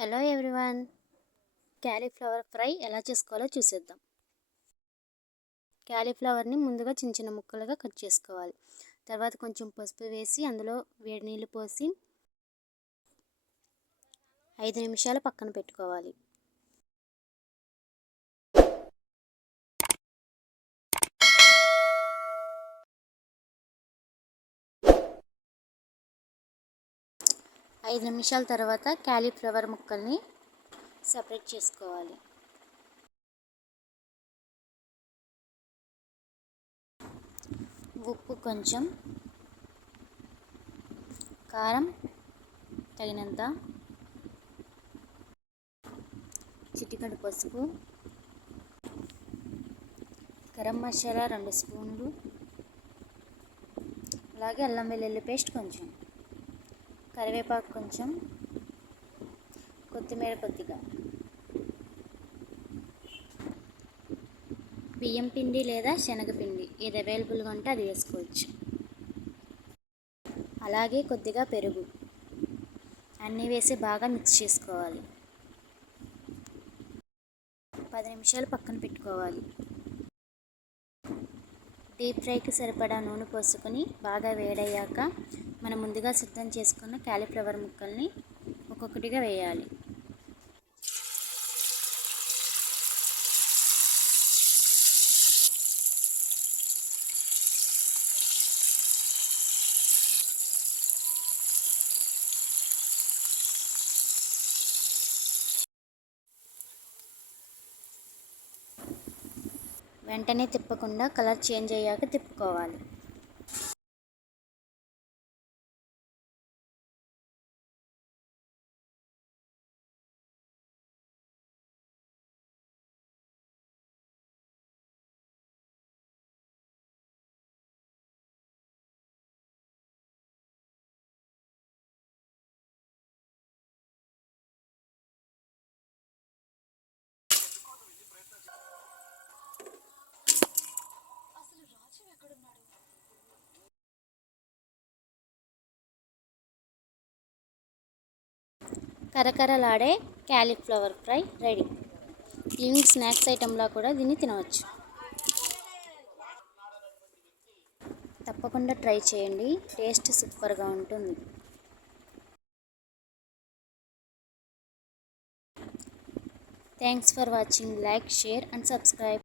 Hello everyone. Cauliflower fry ఎలా చేసుకోవాలో చూసేద్దాం. క్యాలీఫ్లవర్ని ముందుగా చిన్న చిన్న ముక్కలుగా కట్ చేసుకోవాలి. తర్వాత కొంచెం పసుపు వేసి అందులో వేడి నీళ్ళు పోసి ఐదు నిమిషాలు పక్కన పెట్టుకోవాలి. ఐదు నిమిషాల తర్వాత క్యాలీఫ్లవర్ ముక్కల్ని సపరేట్ చేసుకోవాలి. ఉప్పు కొంచెం కారం తగినంత చిటికడు పసుపు గరం మసాలా రెండు స్పూన్లు అలాగే అల్లం వెల్లుల్లి పేస్ట్ కొంచెం. కరివేపాకు కొంచెం కొత్తిమీర కొద్దిగా. బియ్యం పిండి లేదా శనగపిండి ఏది అవైలబుల్గా ఉంటే అది వేసుకోవచ్చు. అలాగే కొద్దిగా పెరుగు. అన్నీ వేసి బాగా మిక్స్ చేసుకోవాలి. పది నిమిషాలు పక్కన పెట్టుకోవాలి. డీప్ ఫ్రైకి సరిపడా నూనె పోసుకొని బాగా వేడయ్యాక మనం ముందుగా సిద్ధం చేసుకున్న క్యాలీఫ్లవర్ ముక్కల్ని ఒక్కొక్కటిగా వేయాలి. వెంటనే తిప్పకుండా కలర్ చేంజ్ అయ్యాక తిప్పుకోవాలి. కరకరలాడే cauliflower fry ready. Evening snacks ఐటెంలా కూడా దీన్ని తినవచ్చు. తప్పకుండా ట్రై చేయండి. టేస్ట్ సూపర్గా ఉంటుంది. Thanks for watching. Like share and subscribe.